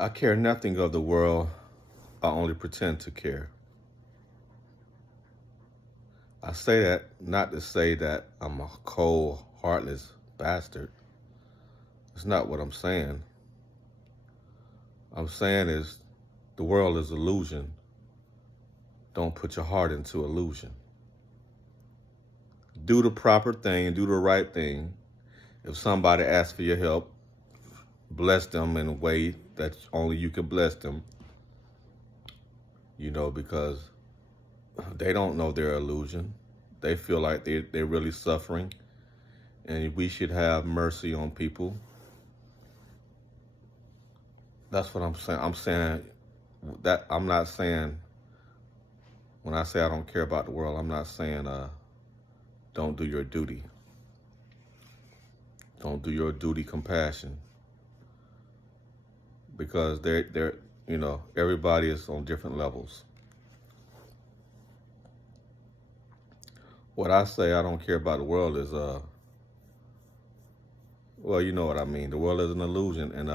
I care nothing of the world. I only pretend to care. I say that not to say that I'm a cold, heartless bastard. It's not what I'm saying. I'm saying is the world is illusion. Don't put your heart into illusion. Do the proper thing, do the right thing. If somebody asks for your help, bless them in a way that only you can bless them, because they don't know their illusion. They feel like they're really suffering, and we should have mercy on people. That's what I'm saying. I'm saying that I'm not saying, when I say I don't care about the world, I'm not saying don't do your duty. Don't do your duty compassion. Because everybody is on different levels. What I say I don't care about the world is well, you know what I mean. The world is an illusion, and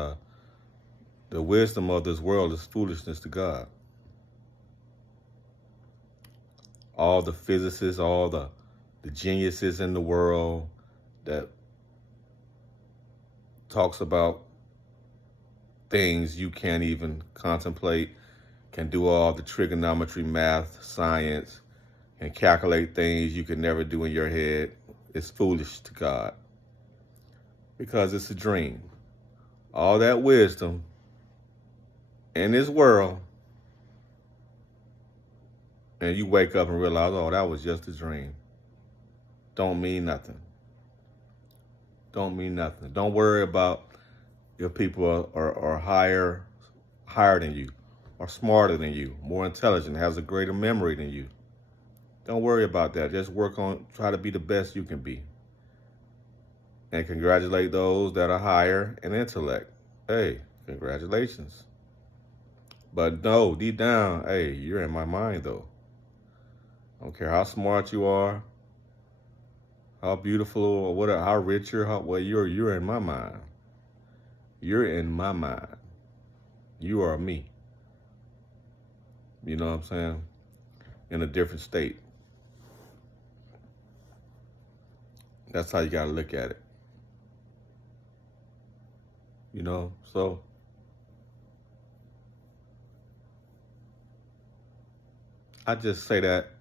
the wisdom of this world is foolishness to God. All the physicists, all the geniuses in the world that talks about things you can't even contemplate, can do all the trigonometry, math, science, and calculate things you can never do in your head. It's foolish to God, because it's a dream. All that wisdom in this world, and you wake up and realize, oh, that was just a dream. Don't mean nothing. Don't mean nothing. Don't worry about if people are higher than you, or smarter than you, more intelligent, has a greater memory than you. Don't worry about that. Just try to be the best you can be. And congratulate those that are higher in intellect. Hey, congratulations. But no, deep down, hey, you're in my mind though. I don't care how smart you are, how beautiful or whatever, how rich you're in my mind. You're in my mind. You are me. You know what I'm saying? In a different state. That's how you gotta look at it. So I just say that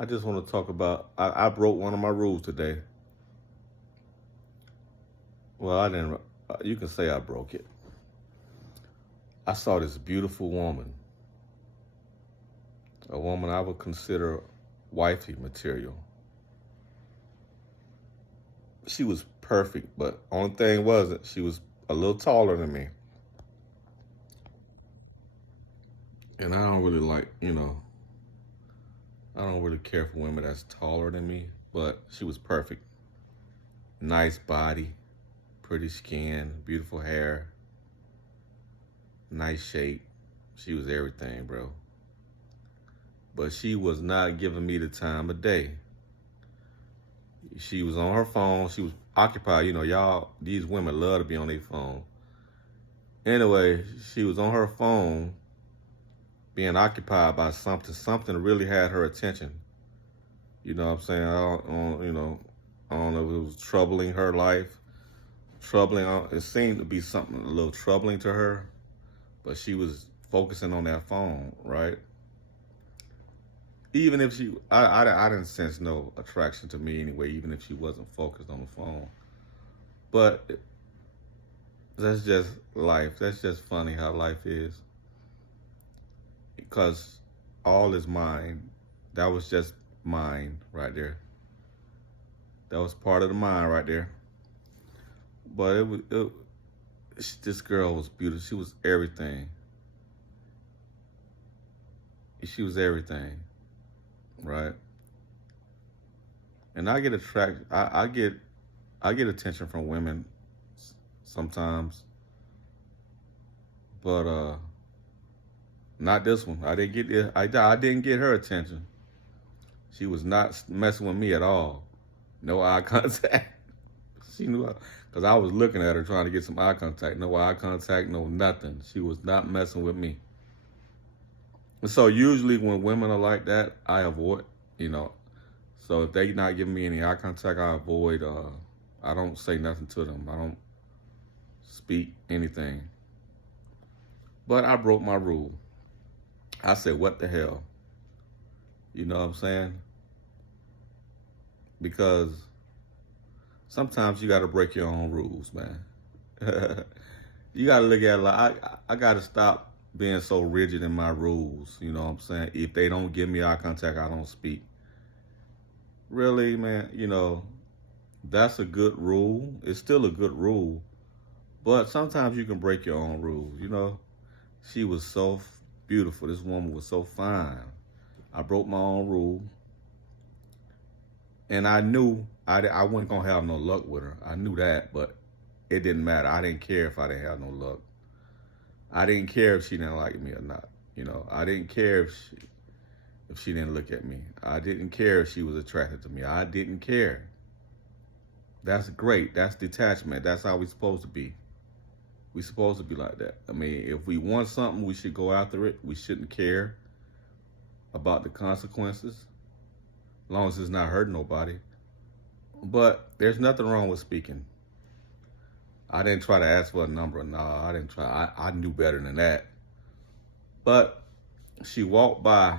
I just want to talk about, I broke one of my rules today. Well, I didn't, you can say I broke it. I saw this beautiful woman, a woman I would consider wifey material. She was perfect, but only thing was that she was a little taller than me. And I don't really I don't really care for women that's taller than me, but she was perfect. Nice body, pretty skin, beautiful hair, nice shape. She was everything, bro. But she was not giving me the time of day. She was on her phone. She was occupied. Y'all, these women love to be on their phone. Anyway, she was on her phone being occupied by something. Something really had her attention. You know what I'm saying? I don't know if it was troubling her life. It seemed to be something a little troubling to her, but she was focusing on that phone, right? Even if I didn't sense no attraction to me anyway, even if she wasn't focused on the phone. But that's just life. That's just funny how life is. Because all is mind. That was just mind right there. That was part of the mind right there. But this girl was beautiful. She was everything. She was everything, right? And I get attracted. I get attention from women sometimes, but not this one. I didn't get her attention. She was not messing with me at all. No eye contact. She knew, because Because I was looking at her trying to get some eye contact. No eye contact, no nothing. She was not messing with me. And so usually when women are like that, I avoid, you know. So if they not giving me any eye contact, I avoid, I don't say nothing to them. I don't speak anything. But I broke my rule. I said, what the hell? You know what I'm saying? Because sometimes you got to break your own rules, man. You got to look at it like, I got to stop being so rigid in my rules. You know what I'm saying? If they don't give me eye contact, I don't speak. Really, man, you know, that's a good rule. It's still a good rule. But sometimes you can break your own rules, you know? She was so beautiful. This woman was so fine. I broke my own rule. And I knew I wasn't going to have no luck with her. I knew that, but it didn't matter. I didn't care if I didn't have no luck. I didn't care if she didn't like me or not. You know, I didn't care if she didn't look at me. I didn't care if she was attracted to me. I didn't care. That's great. That's detachment. That's how we're supposed to be. We're supposed to be like that. I mean, if we want something, we should go after it. We shouldn't care about the consequences, as long as it's not hurting nobody. But there's nothing wrong with speaking. I didn't try to ask for a number. No, I didn't try. I knew better than that. But she walked by.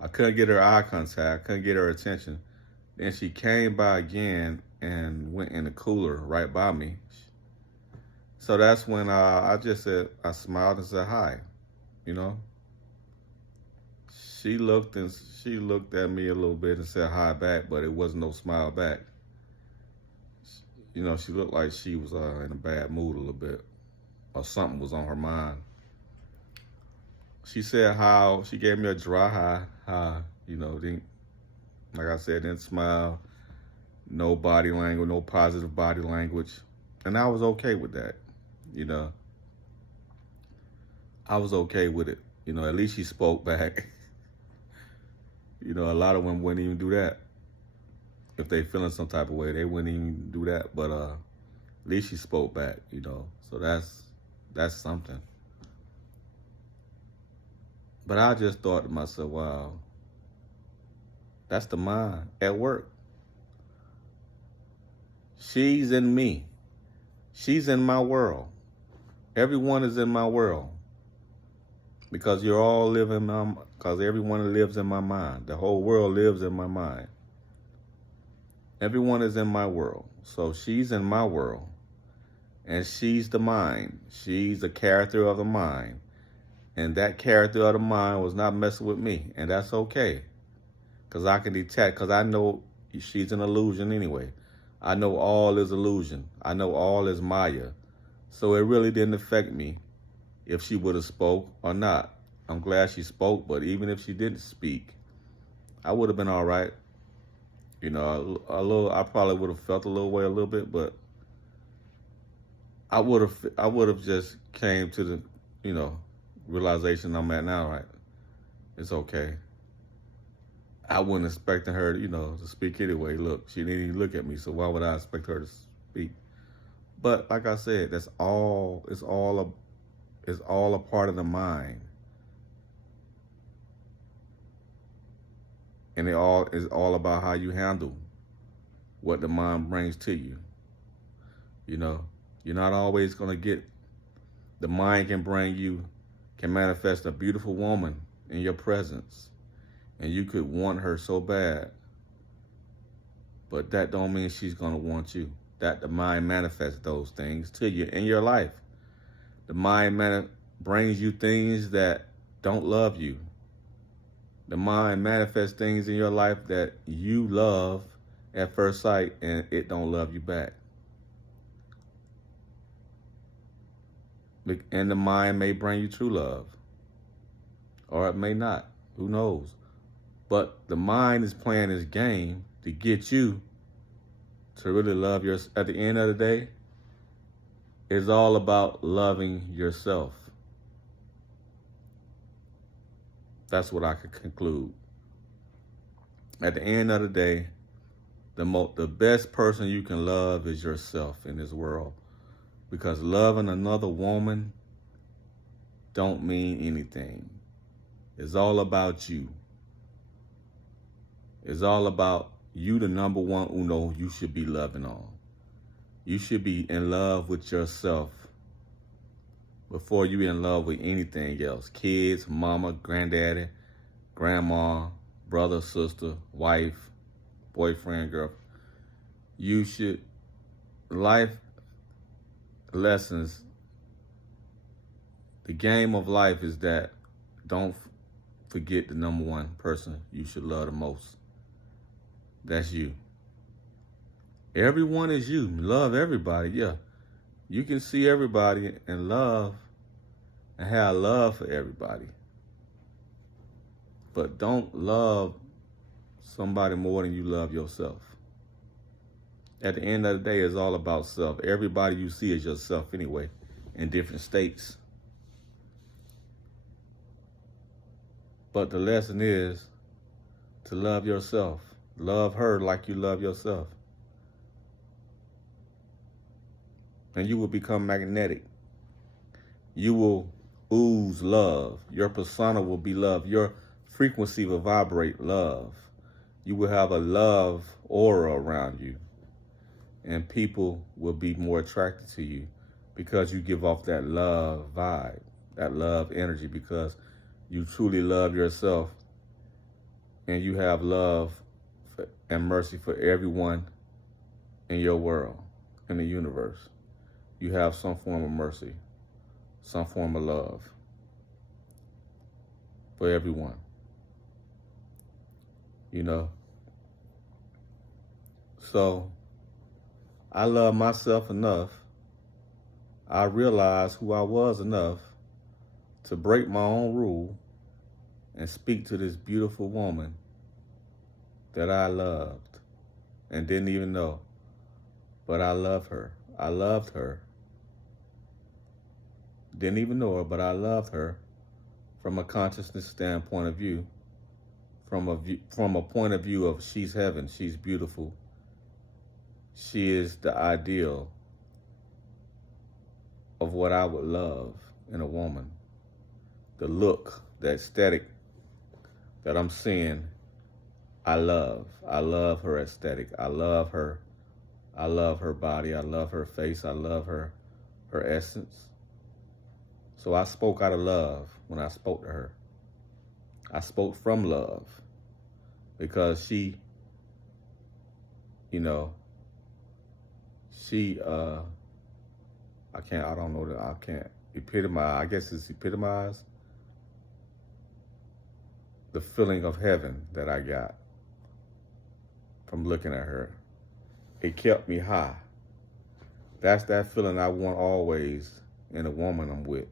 I couldn't get her eye contact. I couldn't get her attention. Then she came by again and went in the cooler right by me. So that's when I just said, I smiled and said hi, you know. She looked at me a little bit and said hi back, but it wasn't no smile back. You know, she looked like she was in a bad mood a little bit, or something was on her mind. She said how, she gave me a dry hi, you know, didn't, like I said, didn't smile, no body language, no positive body language. And I was okay with that, you know. I was okay with it. You know, at least she spoke back. You know, a lot of women wouldn't even do that. If they feeling some type of way, they wouldn't even do that. But at least she spoke back, you know. So that's something. But I just thought to myself, wow, that's the mind at work. She's in me. She's in my world. Everyone is in my world. Because you're all living because everyone lives in my mind. The whole world lives in my mind. Everyone is in my world. So she's in my world. And she's the mind. She's the character of the mind. And that character of the mind was not messing with me. And that's okay. Because I can detect, because I know she's an illusion anyway. I know all is illusion. I know all is Maya. So it really didn't affect me if she would have spoke or not. I'm glad she spoke, but even if she didn't speak, I would have been all right. You know, I probably would have felt a little way a little bit, but I would have just came to the, you know, realization I'm at now, right? It's okay. I wasn't expecting her, you know, to speak anyway. Look, she didn't even look at me, so why would I expect her to speak? But like I said, it's all a part of the mind. And it is all about how you handle what the mind brings to you. You know, you're not always going to get, the mind can manifest a beautiful woman in your presence. And you could want her so bad. But that don't mean she's going to want you. That the mind manifests those things to you in your life. The mind brings you things that don't love you. The mind manifests things in your life that you love at first sight and it don't love you back. And the mind may bring you true love. Or it may not. Who knows? But the mind is playing this game to get you to really love yourself. At the end of the day, it's all about loving yourself. That's what I could conclude. At the end of the day, The best person you can love is yourself in this world. Because loving another woman don't mean anything. It's all about you. It's all about you, the number one uno you should be loving on. You should be in love with yourself before you in love with anything else. Kids, mama, granddaddy, grandma, brother, sister, wife, boyfriend, girl. You should, life lessons, the game of life is that don't forget the number one person you should love the most. That's you. Everyone is you. Love everybody, yeah. You can see everybody and love and have love for everybody. But don't love somebody more than you love yourself. At the end of the day, it's all about self. Everybody you see is yourself anyway, in different states. But the lesson is to love yourself. Love her like you love yourself. And you will become magnetic. You will ooze love. Your persona will be love. Your frequency will vibrate love. You will have a love aura around you. And people will be more attracted to you because you give off that love vibe, that love energy, because you truly love yourself and you have love and mercy for everyone in your world, in the universe. You have some form of mercy, some form of love for everyone. You know? So, I love myself enough. I realized who I was enough to break my own rule and speak to this beautiful woman that I loved and didn't even know. But I love her. I loved her. Didn't even know her, but I loved her from a consciousness standpoint of view, from a point of view of she's heaven, she's beautiful. She is the ideal of what I would love in a woman. The look, the aesthetic that I'm seeing, I love. I love her aesthetic. I love her. I love her body. I love her face. I love her essence. So I spoke out of love when I spoke to her. I spoke from love because she, you know, I can't epitomize, I guess it's epitomize the feeling of heaven that I got from looking at her. It kept me high. That's that feeling I want always in a woman I'm with.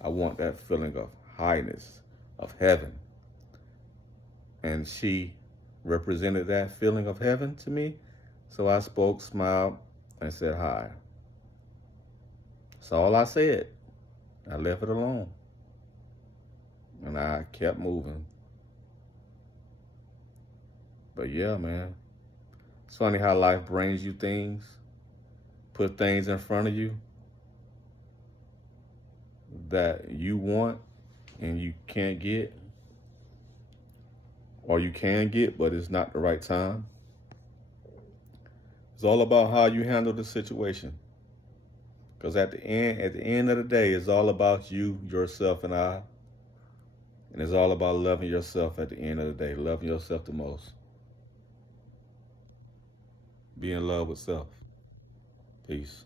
I want that feeling of highness, of heaven. And she represented that feeling of heaven to me. So I spoke, smiled, and said hi. That's all I said. I left it alone. And I kept moving. But yeah, man. It's funny how life brings you things, put things in front of you that you want and you can't get, or you can get, but it's not the right time. It's all about how you handle the situation. Because at the end of the day, it's all about you, yourself, and I. And it's all about loving yourself at the end of the day, loving yourself the most. Be in love with self. Peace.